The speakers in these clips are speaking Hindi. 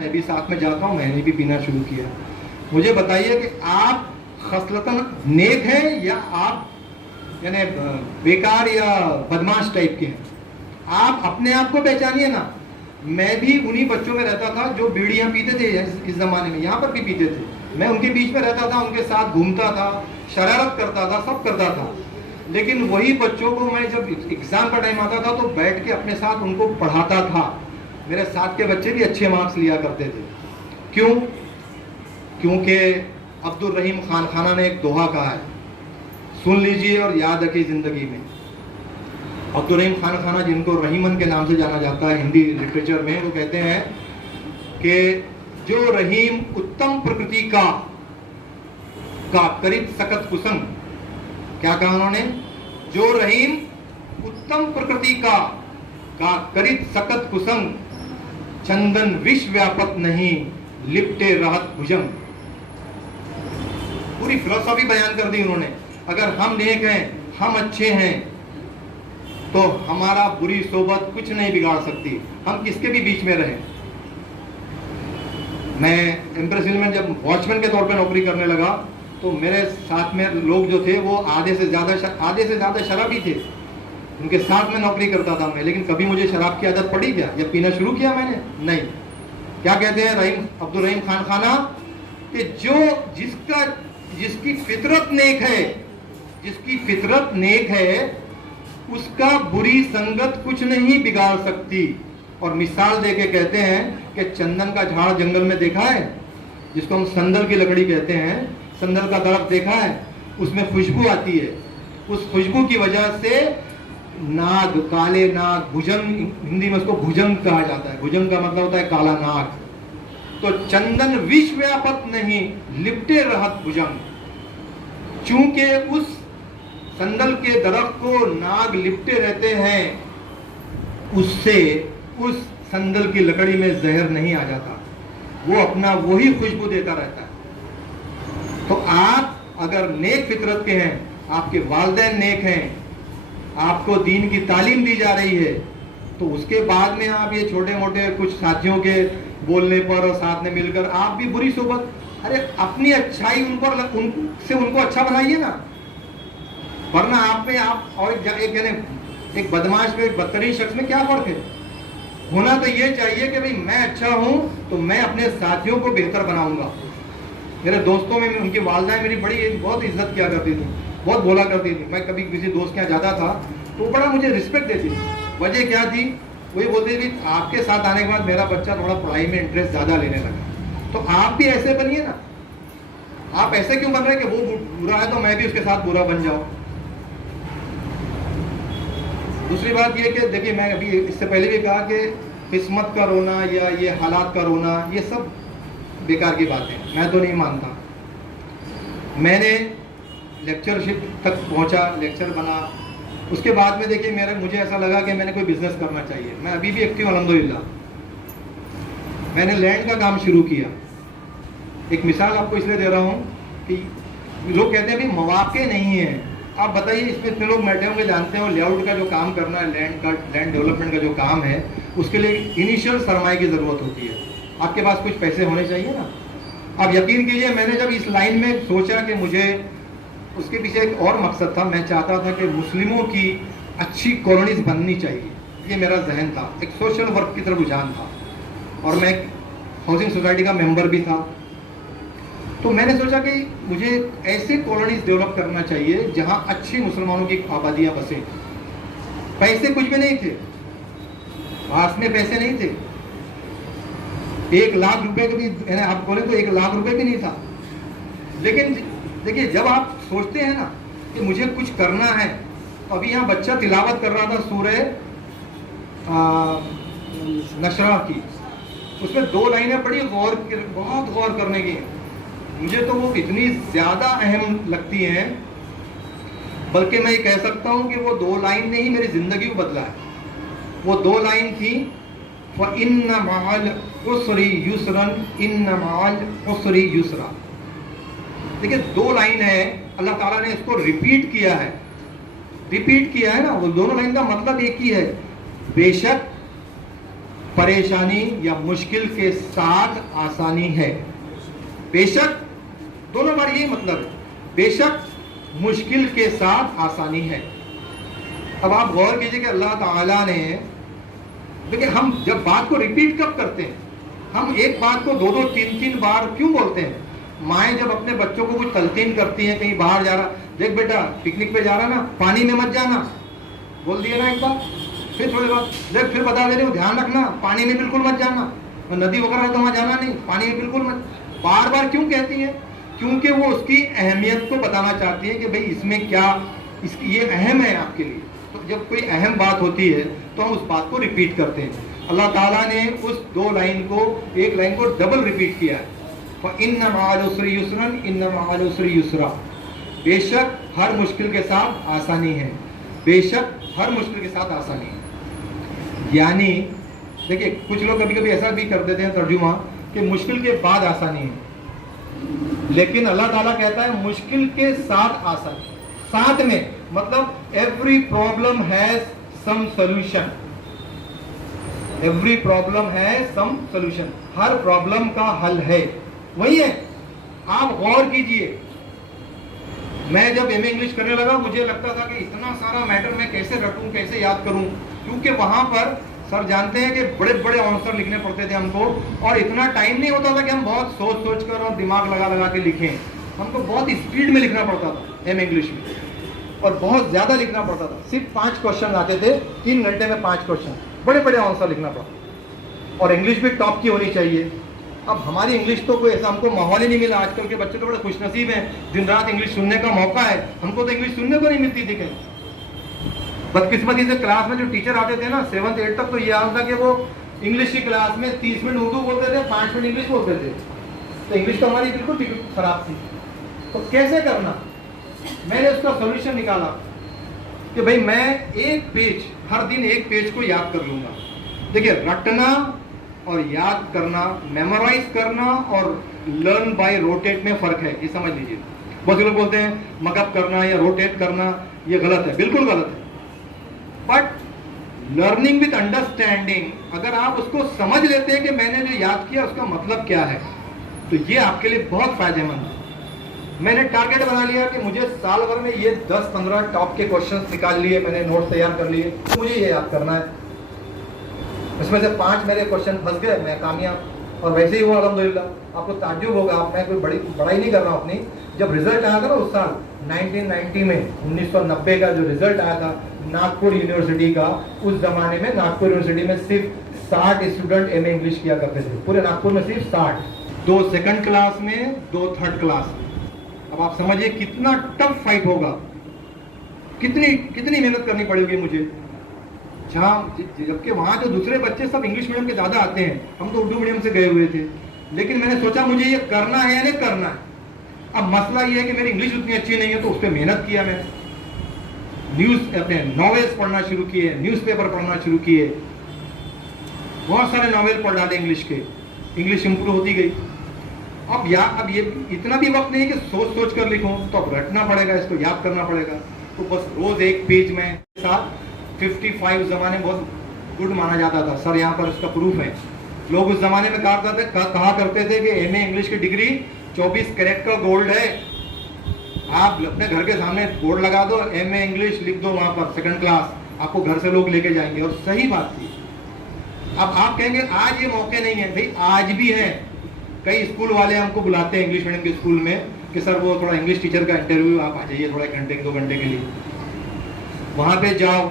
मैं भी साथ में जाता हूँ, मैंने भी पीना शुरू किया। मुझे बताइए कि आप खसलतन नेक हैं या आप यानी बेकार या बदमाश टाइप के हैं? आप अपने आप को पहचानिए ना। मैं भी उन्हीं बच्चों में रहता था जो बीड़ियाँ पीते थे इस ज़माने में, यहाँ पर भी पीते थे। मैं उनके बीच में रहता था, उनके साथ घूमता था, शरारत करता था, सब करता था। लेकिन वही बच्चों को मैं जब एग्ज़ाम का टाइम आता था तो बैठ के अपने साथ उनको पढ़ाता था। मेरे साथ के बच्चे भी अच्छे मार्क्स लिया करते थे। क्यों? क्योंकि अब्दुल रहीम खान खाना ने एक दोहा कहा है, सुन लीजिए और याद रखिए ज़िंदगी में। अब्दुल रहीम खान खाना, जिनको रहीमन के नाम से जाना जाता है हिंदी लिटरेचर में, वो कहते हैं कि जो रहीम उत्तम प्रकृति का करित सकत कुसंग। क्या कहा उन्होंने? जो रहीम उत्तम प्रकृति का करित सकत कुसंग, चंदन विश्व व्यापक नहीं लिपटे रहत भुजंग। पूरी फिलोसॉफी बयान कर दी उन्होंने। अगर हम नेक हैं, हम अच्छे हैं, तो हमारा बुरी सोबत कुछ नहीं बिगाड़ सकती, हम किसके भी बीच में रहें। मैं एम्प्रेस हिल में जब वॉचमैन के तौर पे नौकरी करने लगा तो मेरे साथ में लोग जो थे वो आधे से ज़्यादा शराबी थे। उनके साथ में नौकरी करता था मैं, लेकिन कभी मुझे शराब की आदत पड़ी क्या? जब पीना शुरू किया मैंने, नहीं। क्या कहते हैं अब्दुल रहीम खान खाना कि जिसकी फितरत नेक है, जिसकी फितरत नेक है, उसका बुरी संगत कुछ नहीं बिगाड़ सकती। और मिसाल देके कहते हैं कि चंदन का झाड़ जंगल में देखा है, जिसको हम संदल की लकड़ी कहते हैं, संदल का दरख्त देखा है, उसमें खुशबू आती है। उस खुशबू की वजह से नाग, काले नाग, भुजंग, हिंदी में उसको भुजंग कहा जाता है। भुजंग का मतलब होता है काला नाग। तो चंदन विश्व व्यापक नहीं लिपटे रहत भुजंग। चूंकि उस संदल के दरख्त को नाग लिपटे रहते हैं, उससे उस संदल की लकड़ी में जहर नहीं आ जाता, वो अपना वही खुशबू देता रहता है। तो आप अगर नेक फितरत के हैं, आपके वालिदैन नेक हैं, आपको दीन की तालीम दी जा रही है, तो उसके बाद में आप ये छोटे मोटे कुछ साथियों के बोलने पर और साथ में मिलकर आप भी बुरी सोबत, अरे अपनी अच्छाई उनको अच्छा बनाइए ना। वरना आप में आप और एक बदमाश में, एक बदतरीन शख्स में क्या फर्क है? होना तो ये चाहिए कि भाई मैं अच्छा हूं तो मैं अपने साथियों को बेहतर बनाऊंगा। मेरे दोस्तों में उनकी वालिदाएं मेरी बहुत इज्जत किया करती थी, बहुत बोला करती थी। मैं कभी किसी दोस्त के यहाँ जाता था तो बड़ा मुझे रिस्पेक्ट देती थी। वजह क्या थी? वही बोलती थी, आपके साथ आने के बाद मेरा बच्चा थोड़ा पढ़ाई में इंटरेस्ट ज़्यादा लेने लगा। तो आप भी ऐसे बनिए ना। आप ऐसे क्यों बन रहे हैं कि वो बुरा है तो मैं भी उसके साथ बुरा बन जाऊँ? दूसरी बात ये कि देखिए, मैं अभी इससे पहले भी कहा कि किस्मत का रोना या ये हालात का रोना, ये सब बेकार की बात है, मैं तो नहीं मानता। मैंने लेक्चरशिप तक पहुंचा, लेक्चर बना, उसके बाद में देखिए मुझे ऐसा लगा कि मैंने कोई बिजनेस करना चाहिए। मैं अभी भी एक्टिव अल्हम्दुलिल्लाह। मैंने लैंड का काम शुरू किया। एक मिसाल आपको इसलिए दे रहा हूँ कि लोग कहते हैं भाई मौके नहीं है। आप बताइए, इसमें इतने लोग बैठे होंगे जानते हो, लेआउट का जो काम करना है, लैंड डेवलपमेंट का जो काम है, उसके लिए इनिशियल सरमाए की ज़रूरत होती है। आपके पास कुछ पैसे होने चाहिए ना। अब यकीन कीजिए, मैंने जब इस लाइन में सोचा कि मुझे, उसके पीछे एक और मकसद था। मैं चाहता था कि मुस्लिमों की अच्छी कॉलोनीज बननी चाहिए, ये मेरा जहन था। एक सोशल वर्क की तरफ रुझान था और मैं एक हाउसिंग सोसाइटी का मेंबर भी था। तो मैंने सोचा कि मुझे ऐसे कॉलोनीज डेवलप करना चाहिए जहाँ अच्छी मुसलमानों की आबादियाँ बसे। पैसे कुछ भी नहीं थे, पास में पैसे नहीं थे। 1 लाख रुपए का भी आप बोले तो 1 लाख रुपए भी नहीं था। लेकिन देखिए, जब आप सोचते हैं ना कि मुझे कुछ करना है, तो अभी यहाँ बच्चा तिलावत कर रहा था सूरह नशरा की, उसमें 2 लाइनें पढ़ी, बहुत गौर करने की। मुझे तो वो इतनी ज़्यादा अहम लगती हैं, बल्कि मैं ये कह सकता हूँ कि वो 2 लाइन ने ही मेरी ज़िंदगी को बदला है। वो 2 लाइन थी, फ़इन्न मअल उसरि युसरन इन्न मअल उसरि युसरा। देखिए, 2 लाइन है, अल्लाह ताला ने इसको रिपीट किया है ना। वो दोनों लाइन का मतलब एक ही है, बेशक परेशानी या मुश्किल के साथ आसानी है। बेशक, दोनों बार यही मतलब है, बेशक मुश्किल के साथ आसानी है। अब आप गौर कीजिए कि अल्लाह ताला ने, देखिए हम जब बात को रिपीट कब करते हैं, हम एक बात को दो दो तीन तीन बार क्यों बोलते हैं? माएँ जब अपने बच्चों को कुछ तलकीन करती हैं, कहीं बाहर जा रहा, देख बेटा पिकनिक पे जा रहा ना, पानी में मत जाना, बोल दिया ना एक बार, फिर थोड़ी बार देख फिर बता दे रहे हो ध्यान रखना, पानी में बिल्कुल मत जाना, नदी वगैरह तो वहाँ जाना नहीं, पानी में बिल्कुल मत। बार बार क्यों कहती हैं? क्योंकि वो उसकी अहमियत को बताना चाहती है कि भाई इसमें क्या, इसकी ये अहम है आपके लिए। तो जब कोई अहम बात होती है तो हम उस बात को रिपीट करते हैं। अल्लाह ताला ने उस दो लाइन को, एक लाइन को डबल रिपीट किया है, फ़इन्न मअल उसरि युस्रन इन्न मअल उसरि युस्रा। बेशक हर मुश्किल के साथ आसानी है, बेशक हर मुश्किल के साथ आसानी है। यानी देखिए कुछ लोग कभी कभी ऐसा भी कर देते हैं तर्जुमा कि मुश्किल के बाद आसानी है, लेकिन अल्लाह ताला कहता है मुश्किल के साथ आसानी। साथ में मतलब every problem has some solution, every problem has some solution, हर प्रॉब्लम का हल है, वही है। आप गौर कीजिए, मैं जब एमए इंग्लिश करने लगा मुझे लगता था कि इतना सारा मैटर मैं कैसे रटूं, कैसे याद करूं, क्योंकि वहां पर सर जानते हैं कि बड़े बड़े आंसर लिखने पड़ते थे हमको, और इतना टाइम नहीं होता था कि हम बहुत सोच सोच कर और दिमाग लगा लगा के लिखें। हमको बहुत स्पीड में लिखना पड़ता था एमए इंग्लिश में, और बहुत ज़्यादा लिखना पड़ता था। सिर्फ 5 क्वेश्चन आते थे, 3 घंटे में 5 क्वेश्चन, बड़े बड़े आंसर लिखना पड़ता, और इंग्लिश भी टॉप की होनी चाहिए। अब हमारी इंग्लिश तो कोई ऐसा हमको माहौल ही नहीं मिला। आजकल के बच्चे तो बड़े खुशनसीब हैं, दिन रात इंग्लिश सुनने का मौका है, हमको तो इंग्लिश सुनने को नहीं मिलती थी कहीं। बदकिस्मती से क्लास में जो टीचर आते थे ना 7th 8th तक, तो ये हाल था कि वो इंग्लिश की क्लास में 30 मिनट उर्दू बोलते थे, 5 मिनट इंग्लिश बोलते थे, तो इंग्लिश तो हमारी बिल्कुल खराब थी। तो कैसे करना, मैंने उसका सोल्यूशन निकाला कि भाई मैं एक पेज, हर दिन एक पेज को याद कर लूंगा। देखिए रटना और याद करना, मेमोराइज करना और लर्न बाय रोटेट में फर्क है, ये समझ लीजिए। बहुत लोग बोलते हैं मकअप करना या रोटेट करना, ये गलत है, बिल्कुल गलत है। बट लर्निंग विद अंडरस्टैंडिंग, अगर आप उसको समझ लेते हैं कि मैंने जो याद किया उसका मतलब क्या है, तो ये आपके लिए बहुत फायदेमंद है। मैंने टारगेट बना लिया कि मुझे साल भर में ये 10-15 टॉप के क्वेश्चंस निकाल लिए, मैंने नोट तैयार कर लिए, मुझे ये याद करना है। इसमें से 5 मेरे क्वेश्चन फंस गए, मैं कामयाब, और वैसे ही हुआ अल्हम्दुलिल्लाह। आपको ताज्जुब होगा, मैं कोई बड़ाई नहीं कर रहा हूँ अपनी। जब रिजल्ट आया था ना उस साल 1990 में, 1990 का जो रिजल्ट आया था नागपुर यूनिवर्सिटी का, उस जमाने में नागपुर यूनिवर्सिटी में सिर्फ 60 स्टूडेंट एमए इंग्लिश किया करते थे, पूरे नागपुर में सिर्फ 60, 2 सेकंड क्लास में, 2 थर्ड क्लास में। अब आप समझिए कितना टफ फाइट होगा, कितनी मेहनत करनी पड़ेगी मुझे, जबकि वहाँ जो दूसरे बच्चे सब इंग्लिश मीडियम के ज़्यादा आते हैं, हम तो उर्दू मीडियम से गए हुए थे। लेकिन मैंने सोचा मुझे ये करना है या नहीं करना है। अब मसला ये है कि मेरी इंग्लिश उतनी अच्छी नहीं है, तो उस पर मेहनत किया मैंने, न्यूज़ अपने नॉवेल्स पढ़ना शुरू किए, न्यूज़पेपर पढ़ना शुरू किए, बहुत सारे नॉवेल पढ़ डाले इंग्लिश के, इंग्लिश इंप्रूव होती गई। अब ये इतना भी वक्त नहीं है कि सोच सोच कर लिखूं, तो अब रटना पड़ेगा, इसको याद करना पड़ेगा। तो बस रोज एक पेज में साथ 55 जमाने बहुत गुड माना जाता था। सर यहाँ पर इसका प्रूफ है। लोग उस जमाने में कहा करते थे कि एमए इंग्लिश की डिग्री 24 कैरेट का गोल्ड है। आप अपने घर के सामने बोर्ड लगा दो, एमए इंग्लिश लिख दो वहाँ पर, सेकंड क्लास, आपको घर से लोग लेके जाएंगे। और सही बात थी। अब आप कहेंगे आज ये मौके नहीं है, भाई आज भी है। कई स्कूल वाले हमको बुलाते हैं इंग्लिश मीडियम के स्कूल में कि सर वो थोड़ा इंग्लिश टीचर का इंटरव्यू, आप आ जाइए थोड़ा 1-2 घंटे के लिए। वहाँ पे जाओ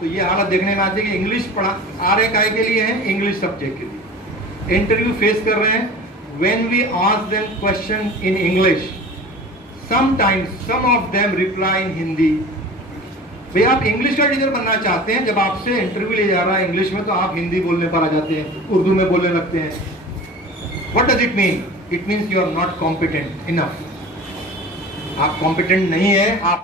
तो ये हालत देखने में आती है कि इंग्लिश पढ़ा आ रहे काय के लिए है, इंग्लिश सब्जेक्ट के लिए इंटरव्यू फेस कर रहे हैं। When we ask them question in English, sometimes some of them reply in Hindi. भाई आप इंग्लिश का टीचर बनना चाहते हैं, जब आपसे इंटरव्यू ले जा रहा है इंग्लिश में, तो आप हिंदी बोलने पर आ जाते हैं, उर्दू में बोलने लगते हैं। What does it mean? It means you are not competent enough. आप competent नहीं है, आप